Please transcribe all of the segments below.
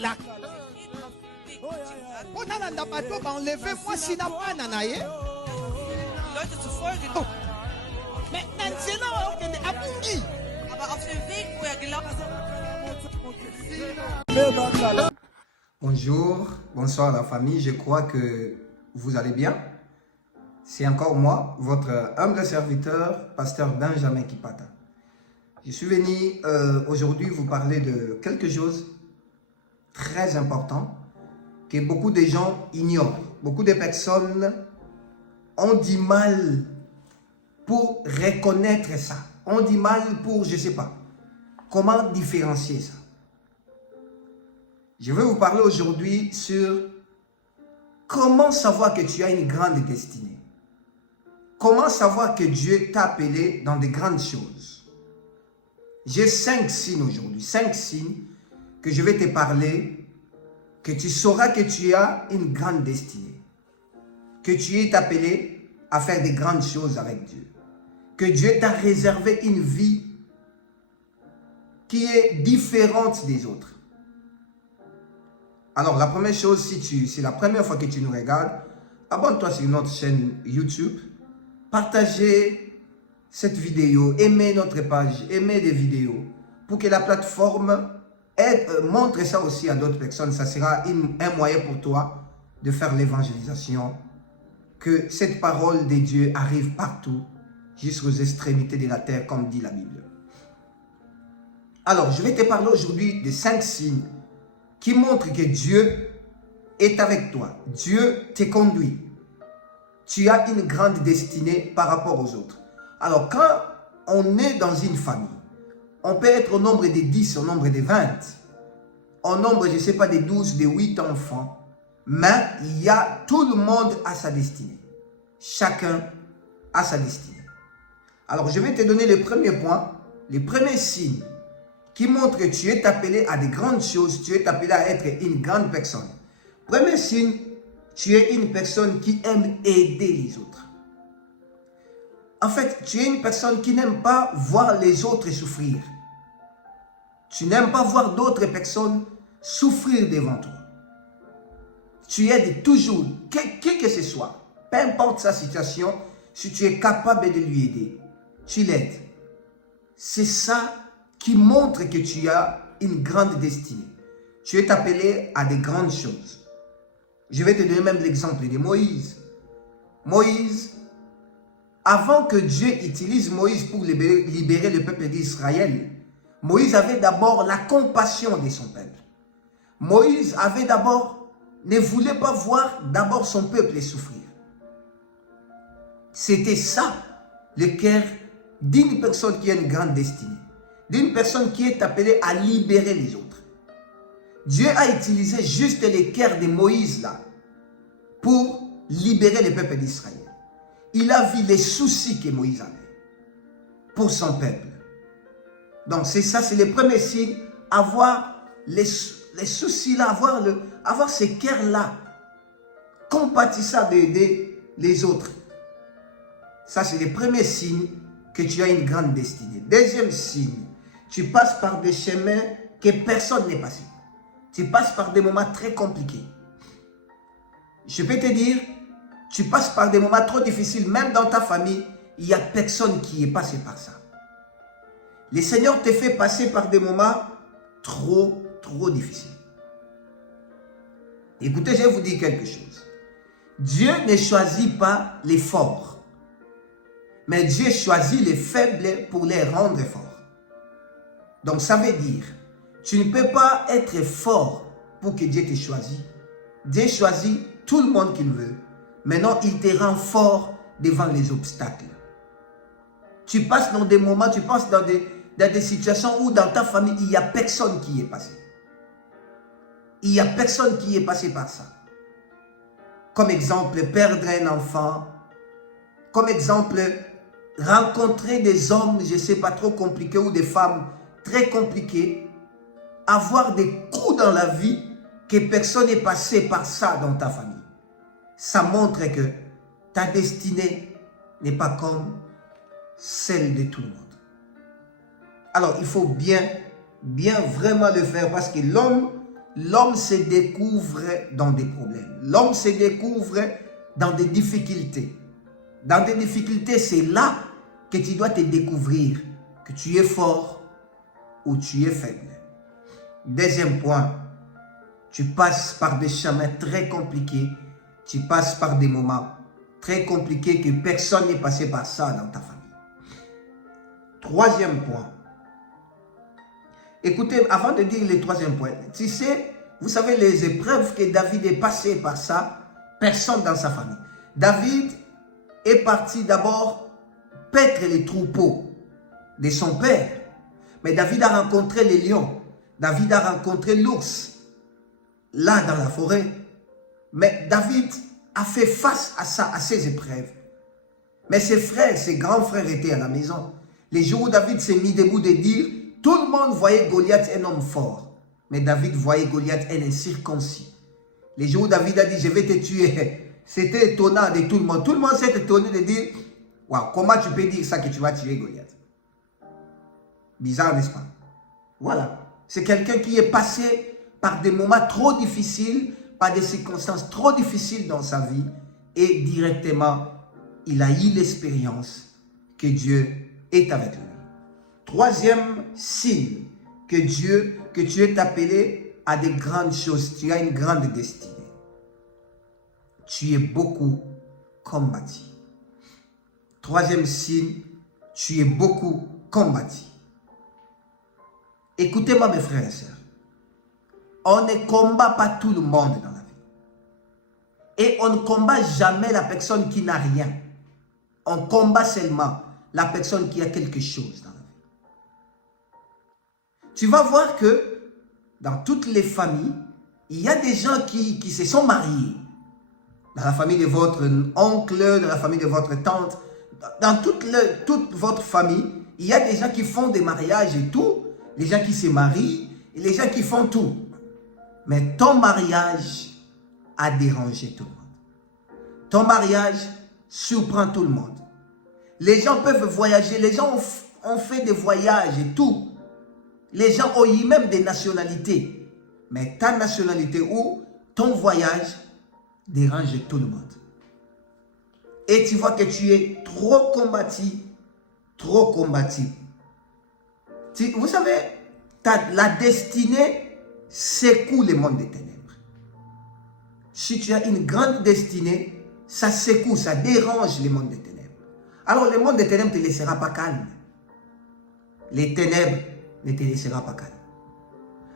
la enlevez-moi si n'a pas nanaye. Leute zu folgen. Mais Nanzena Abungi. Aber auf dem Weg, wo er gelaufen ist. Bonjour, bonsoir la famille, je crois que vous allez bien. C'est encore moi, votre humble serviteur, pasteur Benjamin Kipata. Je suis venu aujourd'hui vous parler de quelque chose très important que beaucoup de gens ignorent. Beaucoup de personnes ont du mal pour reconnaître ça. Ont du mal pour, je ne sais pas, comment différencier ça. Je vais vous parler aujourd'hui sur comment savoir que tu as une grande destinée. Comment savoir que Dieu t'a appelé dans de grandes choses. J'ai 5 signes aujourd'hui, 5 signes que je vais te parler, que tu sauras que tu as une grande destinée. Que tu es appelé à faire de grandes choses avec Dieu. Que Dieu t'a réservé une vie qui est différente des autres. Alors, la première chose, si c'est la première fois que tu nous regardes, abonne-toi sur notre chaîne YouTube, partagez cette vidéo, aimez notre page, aimez des vidéos, pour que la plateforme montre ça aussi à d'autres personnes. Ça sera un moyen pour toi de faire l'évangélisation, que cette parole de Dieu arrive partout, jusqu'aux extrémités de la terre, comme dit la Bible. Alors, je vais te parler aujourd'hui de 5 signes qui montre que Dieu est avec toi. Dieu te conduit. Tu as une grande destinée par rapport aux autres. Alors, quand on est dans une famille, on peut être au nombre de 10, au nombre de 20, au nombre, je ne sais pas, de 12, de 8 enfants. Mais il y a tout le monde à sa destinée. Chacun a sa destinée. Alors, je vais te donner le premier point, le premier signe qui montre que tu es appelé à de grandes choses, tu es appelé à être une grande personne. Premier signe, tu es une personne qui aime aider les autres. En fait, tu es une personne qui n'aime pas voir les autres souffrir. Tu n'aimes pas voir d'autres personnes souffrir devant toi. Tu aides toujours, qui que ce soit, peu importe sa situation, si tu es capable de lui aider, tu l'aides. C'est ça qui montre que tu as une grande destinée. Tu es appelé à de grandes choses. Je vais te donner même l'exemple de Moïse. Moïse, avant que Dieu utilise Moïse pour libérer le peuple d'Israël, Moïse avait d'abord la compassion de son peuple. Moïse ne voulait pas voir d'abord son peuple souffrir. C'était ça le cœur d'une personne qui a une grande destinée. D'une personne qui est appelée à libérer les autres. Dieu a utilisé juste le cœur de Moïse là pour libérer le peuple d'Israël. Il a vu les soucis que Moïse avait pour son peuple. Donc c'est ça, c'est le premier signe, avoir les soucis là, avoir ce cœur là, compatissant d'aider les autres. Ça c'est le premier signe que tu as une grande destinée. Deuxième signe, tu passes par des chemins que personne n'est passé. Tu passes par des moments très compliqués. Je peux te dire, tu passes par des moments trop difficiles. Même dans ta famille, il n'y a personne qui est passé par ça. Le Seigneur te fait passer par des moments trop difficiles. Écoutez, je vais vous dire quelque chose. Dieu ne choisit pas les forts. Mais Dieu choisit les faibles pour les rendre forts. Donc ça veut dire, tu ne peux pas être fort pour que Dieu te choisisse. Dieu choisit tout le monde qu'il veut. Maintenant, il te rend fort devant les obstacles. Tu passes dans des moments, tu passes dans des situations où dans ta famille, il n'y a personne qui est passé. Il n'y a personne qui est passé par ça. Comme exemple, perdre un enfant. Comme exemple, rencontrer des hommes, je ne sais pas, trop compliqués ou des femmes très compliquées. Avoir des coups dans la vie que personne n'est passé par ça dans ta famille. Ça montre que ta destinée n'est pas comme celle de tout le monde. Alors, il faut bien vraiment le faire parce que l'homme l'homme se découvre dans des problèmes. L'homme se découvre dans des difficultés. Dans des difficultés, c'est là que tu dois te découvrir que tu es fort ou tu es faible. Deuxième point, tu passes par des chemins très compliqués. Tu passes par des moments très compliqués que personne n'est passé par ça dans ta famille. Troisième point. Écoutez, avant de dire le troisième point, tu sais, vous savez les épreuves que David est passé par ça, personne dans sa famille. David est parti d'abord paître les troupeaux de son père. Mais David a rencontré les lions. David a rencontré l'ours, là dans la forêt. Mais David a fait face à ça, à ces épreuves. Mais ses frères, ses grands frères étaient à la maison. Les jours où David s'est mis debout de dire, tout le monde voyait Goliath un homme fort. Mais David voyait Goliath un incirconcis. Les jours où David a dit, je vais te tuer, c'était étonnant de tout le monde. Tout le monde s'est étonné de dire, waouh, comment tu peux dire ça que tu vas tuer Goliath? Bizarre, n'est-ce pas? Voilà. C'est quelqu'un qui est passé par des moments trop difficiles, par des circonstances trop difficiles dans sa vie. Et directement, il a eu l'expérience que Dieu est avec lui. Troisième signe que tu es appelé à des grandes choses. Tu as une grande destinée. Tu es beaucoup combattu. Troisième signe, tu es beaucoup combattu. Écoutez-moi mes frères et sœurs. On ne combat pas tout le monde dans la vie. Et on ne combat jamais la personne qui n'a rien. On combat seulement la personne qui a quelque chose dans la vie. Tu vas voir que dans toutes les familles, il y a des gens qui se sont mariés. Dans la famille de votre oncle, dans la famille de votre tante, dans toute votre famille, il y a des gens qui font des mariages et tout, les gens qui se marient, et les gens qui font tout. Mais ton mariage a dérangé tout le monde. Ton mariage surprend tout le monde. Les gens peuvent voyager, les gens ont fait des voyages et tout. Les gens ont eu même des nationalités. Mais ta nationalité ou ton voyage dérange tout le monde. Et tu vois que tu es trop combattu, trop combattu. Vous savez, la destinée secoue le monde des ténèbres. Si tu as une grande destinée, ça secoue, ça dérange le monde des ténèbres. Alors le monde des ténèbres ne te laissera pas calme. Les ténèbres ne te laissera pas calme.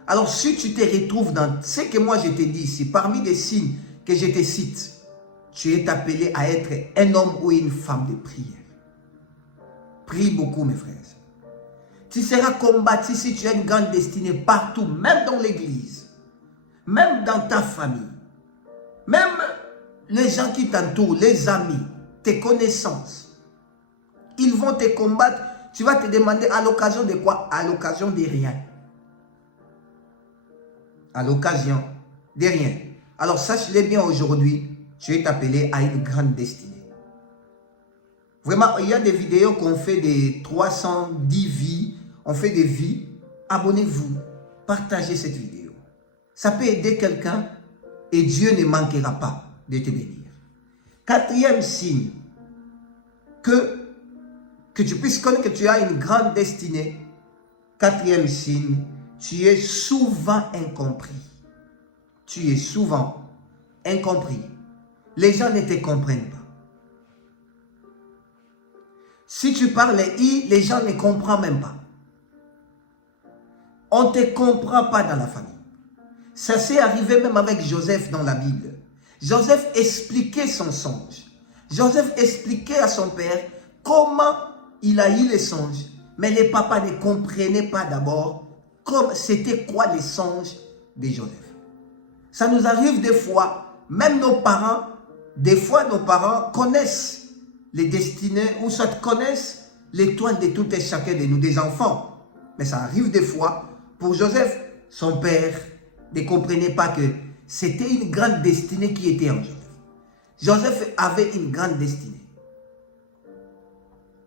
Alors si tu te retrouves dans ce que moi je te dis ici, parmi les signes que je te cite, tu es appelé à être un homme ou une femme de prière. Prie beaucoup mes frères. Tu seras combattu si tu as une grande destinée partout, même dans l'église, même dans ta famille, même les gens qui t'entourent, les amis, tes connaissances. Ils vont te combattre. Tu vas te demander à l'occasion de quoi? À l'occasion de rien. À l'occasion de rien. Alors sache-le bien aujourd'hui, tu es appelé à une grande destinée. Vraiment, il y a des vidéos qu'on fait des 310 vies. On fait des vies. Abonnez-vous. Partagez cette vidéo. Ça peut aider quelqu'un et Dieu ne manquera pas de te bénir. Quatrième signe, que tu puisses connaître que tu as une grande destinée. Quatrième signe, tu es souvent incompris. Tu es souvent incompris. Les gens ne te comprennent pas. Si tu parles les gens ne comprennent même pas. On ne te comprend pas dans la famille. Ça s'est arrivé même avec Joseph dans la Bible. Joseph expliquait son songe. Joseph expliquait à son père comment il a eu les songes. Mais les papas ne comprenaient pas d'abord c'était quoi les songes de Joseph. Ça nous arrive des fois, même nos parents, des fois nos parents connaissent les destinées ou soit connaissent l'étoile de tout et chacun de nous, des enfants. Mais ça arrive des fois, pour Joseph, son père ne comprenait pas que c'était une grande destinée qui était en Joseph. Joseph avait une grande destinée.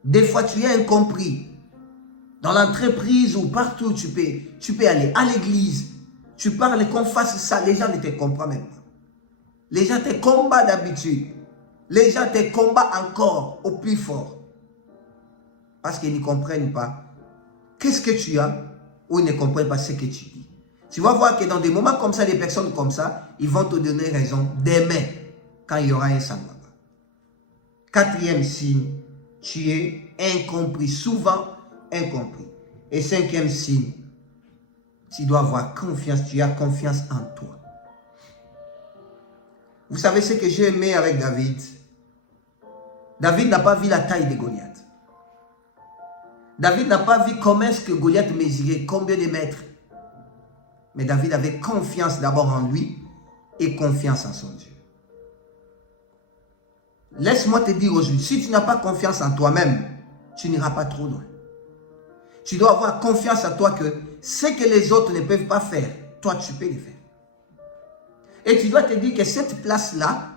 Des fois, tu es incompris. Dans l'entreprise ou partout, tu peux aller à l'église. Tu parles qu'on fasse ça, les gens ne te comprennent même pas. Les gens te combattent d'habitude. Les gens te combattent encore au plus fort. Parce qu'ils ne comprennent pas qu'est-ce que tu as ou ils ne comprennent pas ce que tu dis. Tu vas voir que dans des moments comme ça, des personnes comme ça, ils vont te donner raison demain quand il y aura un sanglant. Quatrième signe, tu es incompris, souvent incompris. Et cinquième signe, tu dois avoir confiance, tu as confiance en toi. Vous savez ce que j'ai aimé avec David? David n'a pas vu la taille de Goliath. David n'a pas vu comment est-ce que Goliath mesurait, combien de mètres. Mais David avait confiance d'abord en lui et confiance en son Dieu. Laisse-moi te dire aujourd'hui, si tu n'as pas confiance en toi-même, tu n'iras pas trop loin. Tu dois avoir confiance en toi que ce que les autres ne peuvent pas faire, toi tu peux le faire. Et tu dois te dire que cette place-là,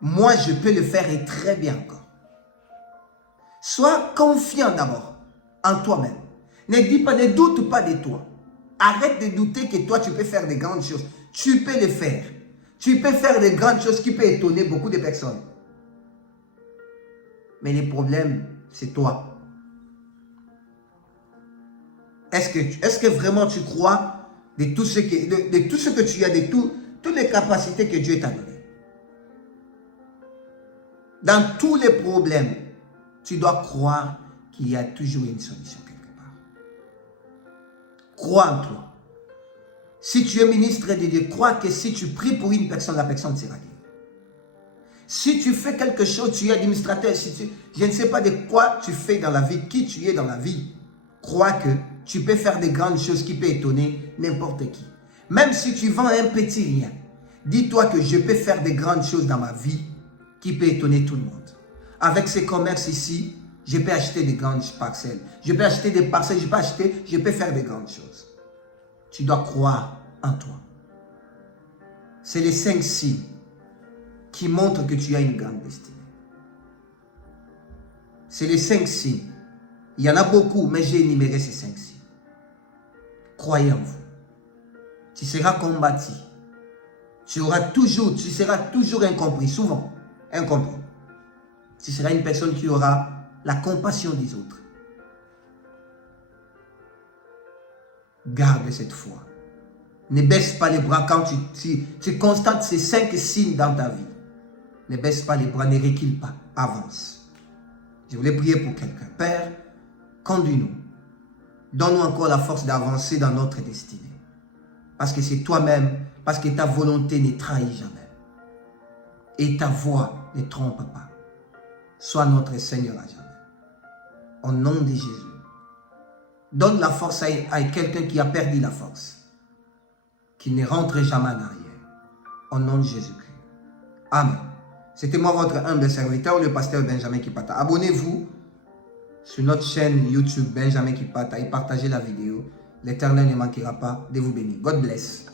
moi je peux le faire et très bien encore. Sois confiant d'abord en toi-même. Ne dis pas, ne doute pas de toi. Arrête de douter que toi tu peux faire de grandes choses. Tu peux le faire. Tu peux faire de grandes choses qui peuvent étonner beaucoup de personnes. Mais le problème, c'est toi. Est-ce que vraiment tu crois de tout ce que tu as, de toutes les capacités que Dieu t'a données? Dans tous les problèmes, tu dois croire qu'il y a toujours une solution quelque part. Crois en toi. Si tu es ministre de Dieu, crois que si tu pries pour une personne, la personne sera guérie. Si tu fais quelque chose, tu es administrateur, je ne sais pas de quoi tu fais dans la vie, qui tu es dans la vie, crois que tu peux faire de grandes choses qui peuvent étonner n'importe qui. Même si tu vends un petit rien, dis-toi que je peux faire de grandes choses dans ma vie qui peut étonner tout le monde. Avec ces commerces ici, je peux acheter de grandes parcelles. Je peux acheter des parcelles, je peux faire de grandes choses. Tu dois croire en toi. C'est les 5 signes qui montrent que tu as une grande destinée. C'est les 5 signes. Il y en a beaucoup, mais j'ai énuméré ces 5 signes. Croyez en vous. Tu seras combattu. Tu seras toujours incompris, souvent incompris. Tu seras une personne qui aura la compassion des autres. Garde cette foi. Ne baisse pas les bras quand tu constates ces 5 signes dans ta vie. Ne baisse pas les bras, ne recule pas, avance. Je voulais prier pour quelqu'un. Père, conduis-nous. Donne-nous encore la force d'avancer dans notre destinée. Parce que c'est toi-même, parce que ta volonté ne trahit jamais. Et ta voix ne trompe pas. Sois notre Seigneur à jamais. Au nom de Jésus. Donne la force à quelqu'un qui a perdu la force. Qui ne rentre jamais en arrière. Au nom de Jésus-Christ. Amen. C'était moi votre humble serviteur, le pasteur Benjamin Kipata. Abonnez-vous sur notre chaîne YouTube Benjamin Kipata et partagez la vidéo. L'Éternel ne manquera pas de vous bénir. God bless.